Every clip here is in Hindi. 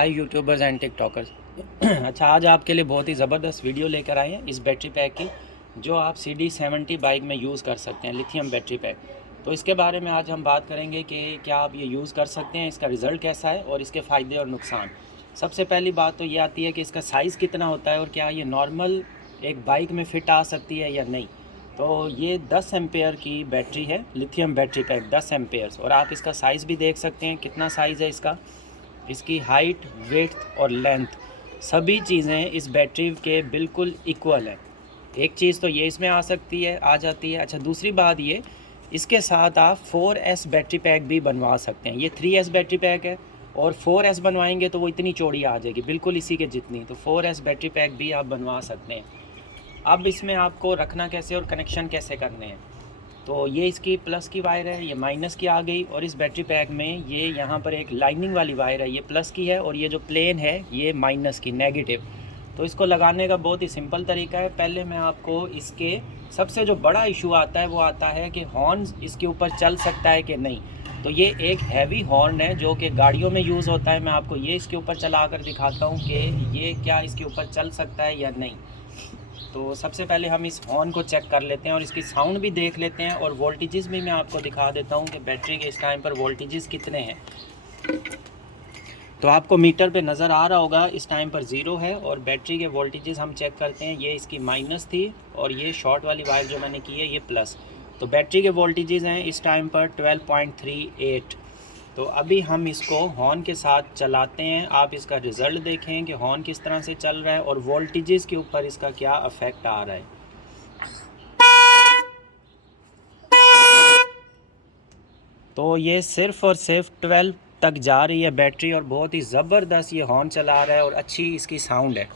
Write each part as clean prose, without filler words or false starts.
Hi YouTubers and TikTokers. अच्छा, आज आपके लिए बहुत ही ज़बरदस्त वीडियो लेकर आए हैं इस बैटरी पैक की, जो आप CD70 बाइक में यूज़ कर सकते हैं, लिथियम बैटरी पैक। तो इसके बारे में आज हम बात करेंगे कि क्या आप ये यूज़ कर सकते हैं, इसका रिज़ल्ट कैसा है और इसके फ़ायदे और नुकसान। सबसे पहली बात तो ये आती है कि इसका साइज़ कितना होता है और क्या ये नॉर्मल एक बाइक में फ़िट आ सकती है या नहीं। तो ये 10 एम्पेयर की बैटरी है, लिथियम बैटरी पैक 10 एम्पेयर्स, और आप इसका साइज़ भी देख सकते हैं कितना साइज़ है इसका। इसकी हाइट, विड्थ और लेंथ सभी चीज़ें इस बैटरी के बिल्कुल इक्वल है। एक चीज़ तो ये इसमें आ जाती है। अच्छा, दूसरी बात ये, इसके साथ आप 4S बैटरी पैक भी बनवा सकते हैं। ये 3S बैटरी पैक है और 4S बनवाएंगे तो वो इतनी चौड़ी आ जाएगी, बिल्कुल इसी के जितनी। तो 4S बैटरी पैक भी आप बनवा सकते हैं। अब इसमें आपको रखना कैसे और कनेक्शन कैसे करने हैं, तो ये इसकी प्लस की वायर है, ये माइनस की आ गई, और इस बैटरी पैक में ये यहाँ पर एक लाइनिंग वाली वायर है, ये प्लस की है, और ये जो प्लेन है ये माइनस की, नेगेटिव। तो इसको लगाने का बहुत ही सिंपल तरीका है। पहले मैं आपको इसके सबसे जो बड़ा इशू आता है वो आता है कि हॉर्न इसके ऊपर चल सकता है कि नहीं। तो ये एक हैवी हॉर्न है जो कि गाड़ियों में यूज़ होता है। मैं आपको ये इसके ऊपर चला कर दिखाता हूँ कि ये क्या इसके ऊपर चल सकता है या नहीं। तो सबसे पहले हम इस हॉर्न को चेक कर लेते हैं और इसकी साउंड भी देख लेते हैं, और वोल्टेजेस भी मैं आपको दिखा देता हूं कि बैटरी के इस टाइम पर वोल्टेजेस कितने हैं। तो आपको मीटर पे नज़र आ रहा होगा इस टाइम पर 0 है, और बैटरी के वोल्टेजेस हम चेक करते हैं। ये इसकी माइनस थी और ये शॉर्ट वाली वायर जो मैंने की है ये प्लस। तो बैटरी के वोल्टेजेस हैं इस टाइम पर 12.38। तो अभी हम इसको हॉर्न के साथ चलाते हैं। आप इसका रिज़ल्ट देखें कि हॉर्न किस तरह से चल रहा है और वोल्टेजेस के ऊपर इसका क्या इफ़ेक्ट आ रहा है। तो ये सिर्फ़ और सिर्फ 12 तक जा रही है बैटरी, और बहुत ही ज़बरदस्त ये हॉर्न चला रहा है और अच्छी इसकी साउंड है।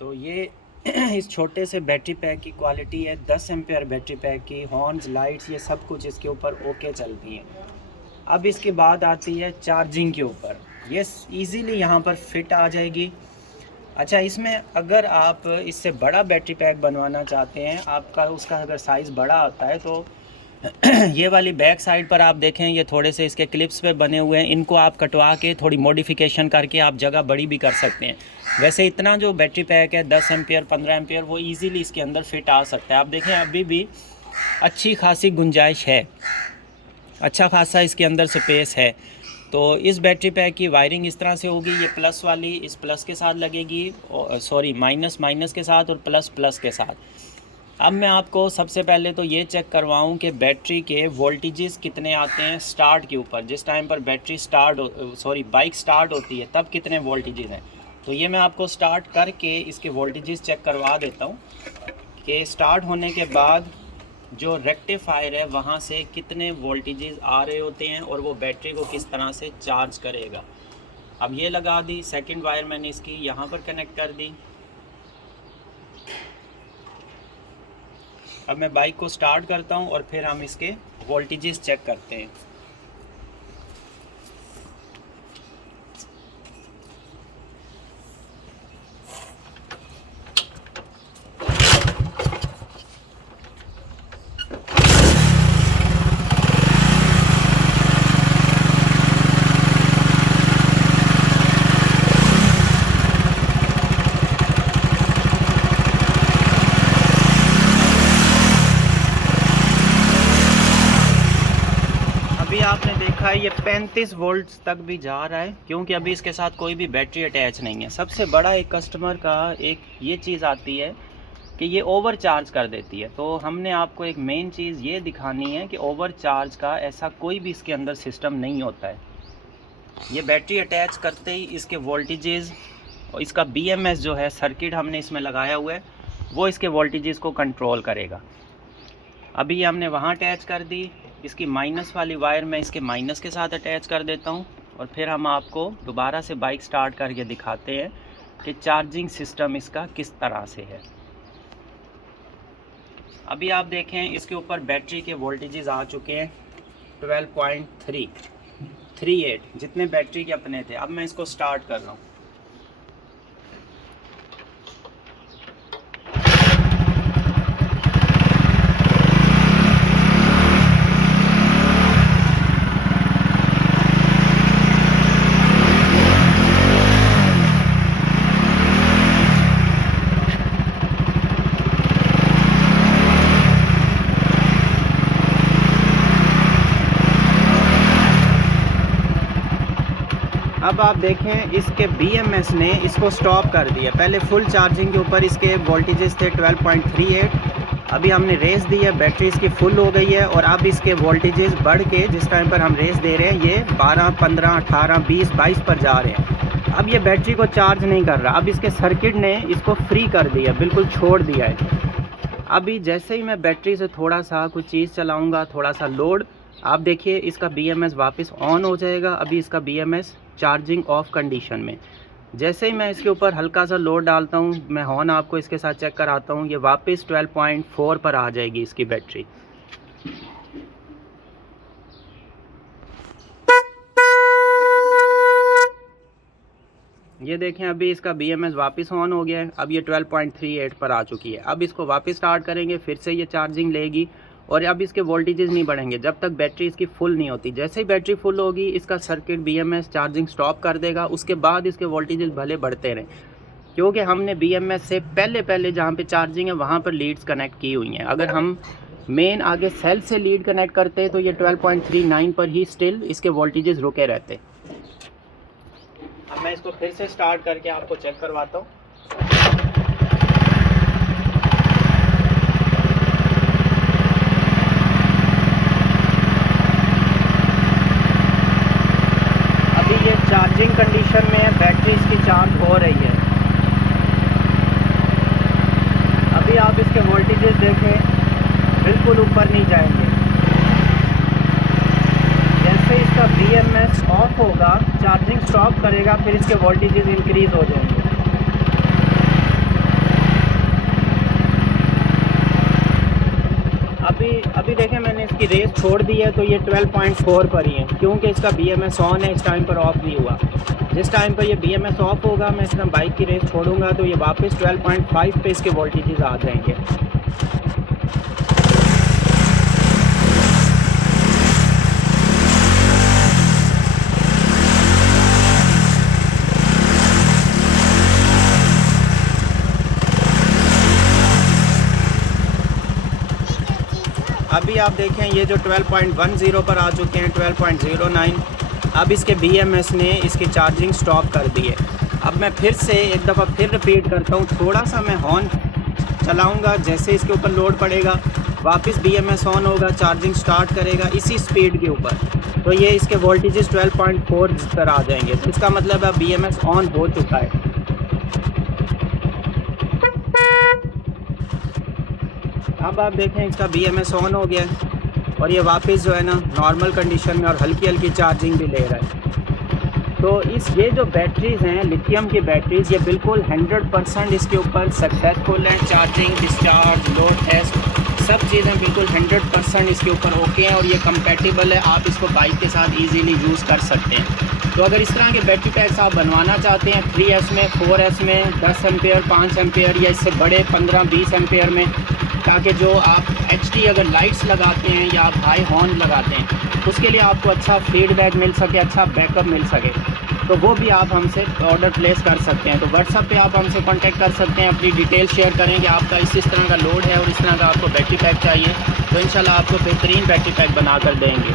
तो ये इस छोटे से बैटरी पैक की क्वालिटी है, 10 एम्पेयर बैटरी पैक की। हॉर्न्स, लाइट्स, ये सब कुछ इसके ऊपर ओके चलती हैं। अब इसके बाद आती है चार्जिंग के ऊपर। ये इजीली यहाँ पर फिट आ जाएगी। अच्छा, इसमें अगर आप इससे बड़ा बैटरी पैक बनवाना चाहते हैं, आपका उसका अगर साइज़ बड़ा होता है, तो ये वाली बैक साइड पर आप देखें, ये थोड़े से इसके क्लिप्स पे बने हुए हैं। इनको आप कटवा के थोड़ी मॉडिफिकेशन करके आप जगह बड़ी भी कर सकते हैं। वैसे इतना जो बैटरी पैक है 10 एम्पियर 15 एम्पियर, वो इजीली इसके अंदर फिट आ सकता है। आप देखें अभी भी अच्छी खासी गुंजाइश है, अच्छा खासा इसके अंदर स्पेस है। तो इस बैटरी पैक की वायरिंग इस तरह से होगी। ये प्लस वाली इस प्लस के साथ लगेगी, सॉरी माइनस के साथ, और प्लस के साथ। अब मैं आपको सबसे पहले तो ये चेक करवाऊँ कि बैटरी के वोल्टेजेस कितने आते हैं स्टार्ट के ऊपर। जिस टाइम पर बैटरी बाइक स्टार्ट होती है तब कितने वोल्टेजेस हैं। तो ये मैं आपको स्टार्ट करके इसके वोल्टेजेस चेक करवा देता हूँ कि स्टार्ट होने के बाद जो रेक्टिफायर है वहाँ से कितने वोल्टेजेस आ रहे होते हैं और वो बैटरी को किस तरह से चार्ज करेगा। अब ये लगा दी, सेकंड वायर मैंने इसकी यहाँ पर कनेक्ट कर दी। अब मैं बाइक को स्टार्ट करता हूँ और फिर हम इसके वोल्टेजेस चेक करते हैं। अभी आपने देखा है ये 35 वोल्ट्स तक भी जा रहा है, क्योंकि अभी इसके साथ कोई भी बैटरी अटैच नहीं है। सबसे बड़ा एक कस्टमर का एक ये चीज़ आती है कि ये ओवर चार्ज कर देती है। तो हमने आपको एक मेन चीज़ ये दिखानी है कि ओवर चार्ज का ऐसा कोई भी इसके अंदर सिस्टम नहीं होता है। ये बैटरी अटैच करते ही इसके वोल्टेजेस और इसका BMS जो है सर्किट हमने इसमें लगाया हुआ है, वो इसके वोल्टेजेस को कंट्रोल करेगा। अभी हमने वहाँ अटैच कर दी। इसकी माइनस वाली वायर मैं इसके माइनस के साथ अटैच कर देता हूँ, और फिर हम आपको दोबारा से बाइक स्टार्ट करके दिखाते हैं कि चार्जिंग सिस्टम इसका किस तरह से है। अभी आप देखें इसके ऊपर बैटरी के वोल्टेजेस आ चुके हैं 12.338, जितने बैटरी के अपने थे। अब मैं इसको स्टार्ट कर रहा हूँ। अब आप देखें इसके BMS ने इसको स्टॉप कर दिया। पहले फुल चार्जिंग के ऊपर इसके वोल्टेजेस थे 12.38, अभी हमने रेस दी है, बैटरी इसकी फुल हो गई है और अब इसके वोल्टेजेस बढ़ के जिस टाइम पर हम रेस दे रहे हैं ये 12, 15, 18, 20, 22 पर जा रहे हैं। अब ये बैटरी को चार्ज नहीं कर रहा, अब इसके सर्किट ने इसको फ्री कर दिया, बिल्कुल छोड़ दिया है। अभी जैसे ही मैं बैटरी से थोड़ा सा कुछ चीज़ चलाऊँगा, थोड़ा सा लोड, आप देखिए इसका BMS वापस ऑन हो जाएगा। अभी इसका BMS चार्जिंग ऑफ कंडीशन में। जैसे ही मैं इसके ऊपर हल्का सा लोड डालता हूँ, मैं हॉर्न आपको इसके साथ चेक कराता हूँ, ये वापस 12.4 पर आ जाएगी इसकी बैटरी। ये देखें अभी इसका BMS वापस ऑन हो गया है, अब ये 12.38 पर आ चुकी है। अब इसको वापस स्टार्ट करेंगे, फिर से ये चार्जिंग लेगी और अब इसके वोल्टेजेस नहीं बढ़ेंगे जब तक बैटरी इसकी फुल नहीं होती। जैसे ही बैटरी फुल होगी इसका सर्किट BMS चार्जिंग स्टॉप कर देगा, उसके बाद इसके वोल्टेजेस भले बढ़ते रहें, क्योंकि हमने BMS से पहले जहाँ पे चार्जिंग है वहाँ पर लीड्स कनेक्ट की हुई हैं। अगर हम मेन आगे सेल से लीड कनेक्ट करते हैं तो ये 12.39 पर ही स्टिल इसके वोल्टेजेस रुके रहते। अब मैं इसको फिर से स्टार्ट करके आपको चेक करवाता हूँ। चार्जिंग कंडीशन में है, बैटरी इसकी चार्ज हो रही है। अभी आप इसके वोल्टेजेस देखें, बिल्कुल ऊपर नहीं जाएंगे। जैसे इसका BMS ऑफ होगा, चार्जिंग स्टॉप करेगा, फिर इसके वोल्टेजेस इंक्रीज़ हो जाएंगे। अभी देखें मैंने इसकी रेस छोड़ दी है तो ये 12.4 पर ही है, क्योंकि इसका BMS ऑन है, इस टाइम पर ऑफ नहीं हुआ। जिस टाइम पर ये BMS ऑफ होगा, मैं इसमें बाइक की रेस छोड़ूंगा तो ये वापस 12.5 पे इसके वोल्टेजेस आ जाएंगे। अभी आप देखें ये जो 12.10 पर आ चुके हैं, 12.09। अब इसके BMS ने इसकी चार्जिंग स्टॉप कर दी है। अब मैं फिर से एक दफ़ा फिर रिपीट करता हूँ, थोड़ा सा मैं हॉर्न चलाऊँगा, जैसे इसके ऊपर लोड पड़ेगा वापस BMS ऑन होगा, चार्जिंग स्टार्ट करेगा इसी स्पीड के ऊपर, तो ये इसके वोल्टेजेस 12.4 पर आ जाएंगे। तो इसका मतलब अब BMS ऑन हो चुका है। अब आप देखें इसका BMS ऑन हो गया है और ये वापस जो है ना नॉर्मल कंडीशन में और हल्की हल्की चार्जिंग भी ले रहा है। तो ये जो बैटरीज़ हैं लिथियम की बैटरीज़, ये बिल्कुल 100% इसके ऊपर सक्सेसफुल हैं। चार्जिंग, डिस्चार्ज, लोड टेस्ट, सब चीज़ें बिल्कुल 100% इसके ऊपर ओके हैं और ये कंपैटिबल है। आप इसको बाइक के साथ ईजीली यूज़ कर सकते हैं। तो अगर इस तरह के बैटरी पैक्स आप बनवाना चाहते हैं 3S में, 4S में, 10 एम्पेयर, 5 एम्पेयर या इससे बड़े 15-20 एम्पेयर में, ताकि जो आप HD अगर लाइट्स लगाते हैं या आप हाई हॉर्न लगाते हैं उसके लिए आपको अच्छा फीडबैक मिल सके, अच्छा बैकअप मिल सके, तो वो भी आप हमसे ऑर्डर प्लेस कर सकते हैं। तो व्हाट्सएप पे आप हमसे कांटेक्ट कर सकते हैं, अपनी डिटेल शेयर करें कि आपका इस तरह का लोड है और इस तरह का आपको बैटरी पैक चाहिए, तो इंशाल्लाह आपको बेहतरीन बैटरी पैक बना कर देंगे।